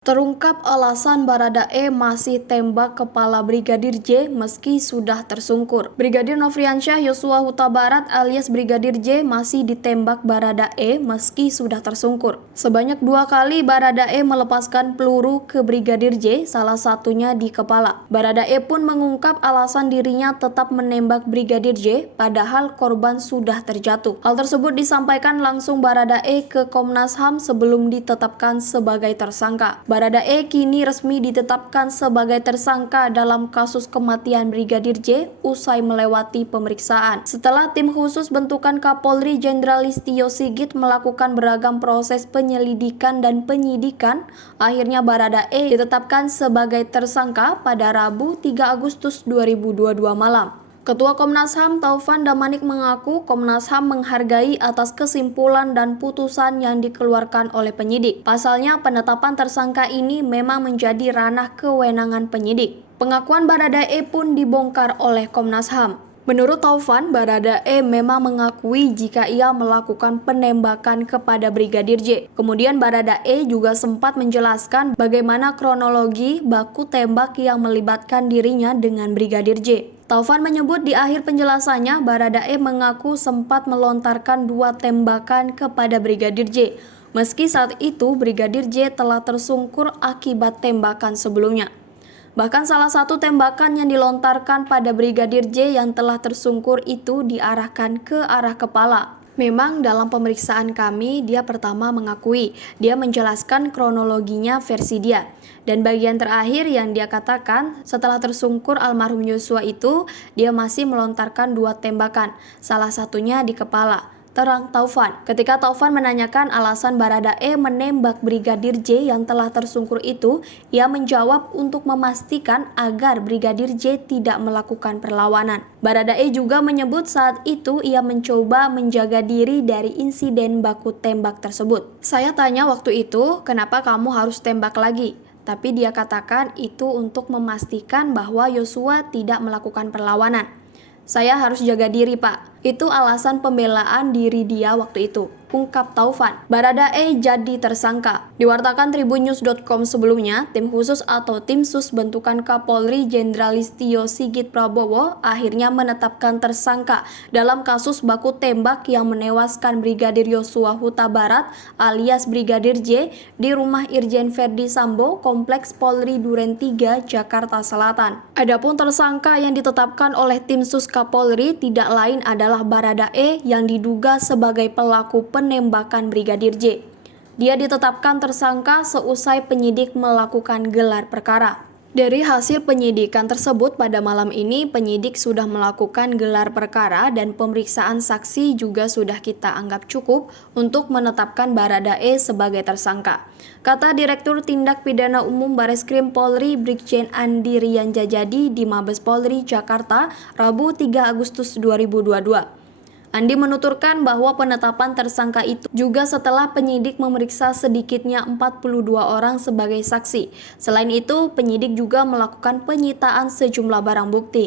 Terungkap alasan Baradae masih tembak kepala Brigadir J meski sudah tersungkur. Brigadir Nofriansyah Yosua Huta Barat alias Brigadir J masih ditembak Baradae meski sudah tersungkur. Sebanyak 2 kali Baradae melepaskan peluru ke Brigadir J, salah satunya di kepala. Baradae pun mengungkap alasan dirinya tetap menembak Brigadir J padahal korban sudah terjatuh. Hal tersebut disampaikan langsung Baradae ke Komnas HAM sebelum ditetapkan sebagai tersangka. Baradae kini resmi ditetapkan sebagai tersangka dalam kasus kematian Brigadir J usai melewati pemeriksaan. Setelah tim khusus bentukan Kapolri Jenderal Listio Sigit melakukan beragam proses penyelidikan dan penyidikan, akhirnya Baradae ditetapkan sebagai tersangka pada Rabu 3 Agustus 2022 malam. Ketua Komnas HAM Taufan Damanik mengaku Komnas HAM menghargai atas kesimpulan dan putusan yang dikeluarkan oleh penyidik. Pasalnya penetapan tersangka ini memang menjadi ranah kewenangan penyidik. Pengakuan Baradae pun dibongkar oleh Komnas HAM. Menurut Taufan, Baradae memang mengakui jika ia melakukan penembakan kepada Brigadir J. Kemudian Baradae juga sempat menjelaskan bagaimana kronologi baku tembak yang melibatkan dirinya dengan Brigadir J. Taufan menyebut di akhir penjelasannya, Baradae mengaku sempat melontarkan 2 tembakan kepada Brigadir J. Meski saat itu Brigadir J telah tersungkur akibat tembakan sebelumnya. Bahkan salah satu tembakan yang dilontarkan pada Brigadir J yang telah tersungkur itu diarahkan ke arah kepala. Memang dalam pemeriksaan kami, dia pertama mengakui, dia menjelaskan kronologinya versi dia. Dan bagian terakhir yang dia katakan, setelah tersungkur almarhum Yosua itu, dia masih melontarkan 2 tembakan, salah satunya di kepala. Terang Taufan. Ketika Taufan menanyakan alasan Baradae menembak Brigadir J yang telah tersungkur itu, ia menjawab untuk memastikan agar Brigadir J tidak melakukan perlawanan. Baradae juga menyebut saat itu ia mencoba menjaga diri dari insiden baku tembak tersebut. Saya tanya waktu itu, kenapa kamu harus tembak lagi? Tapi dia katakan itu untuk memastikan bahwa Yosua tidak melakukan perlawanan. Saya harus jaga diri, Pak. Itu alasan pembelaan diri dia waktu itu, ungkap Taufan. Baradae jadi tersangka. Diwartakan tribunnews.com sebelumnya, tim khusus atau tim sus bentukan Kapolri Jenderal Listio Sigit Prabowo akhirnya menetapkan tersangka dalam kasus baku tembak yang menewaskan Brigadir Yosua Huta Barat alias Brigadir J di rumah Irjen Verdi Sambo, Kompleks Polri Duren 3, Jakarta Selatan. Adapun tersangka yang ditetapkan oleh tim sus Kapolri tidak lain adalah Baradae yang diduga sebagai pelaku penembakan Brigadir J. Dia ditetapkan tersangka seusai penyidik melakukan gelar perkara. Dari hasil penyidikan tersebut pada malam ini, penyidik sudah melakukan gelar perkara dan pemeriksaan saksi juga sudah kita anggap cukup untuk menetapkan Baradae sebagai tersangka. Kata Direktur Tindak Pidana Umum Bareskrim Polri Brigjen Andi Rian Jajadi di Mabes Polri Jakarta, Rabu 3 Agustus 2022. Andi menuturkan bahwa penetapan tersangka itu juga setelah penyidik memeriksa sedikitnya 42 orang sebagai saksi. Selain itu, penyidik juga melakukan penyitaan sejumlah barang bukti.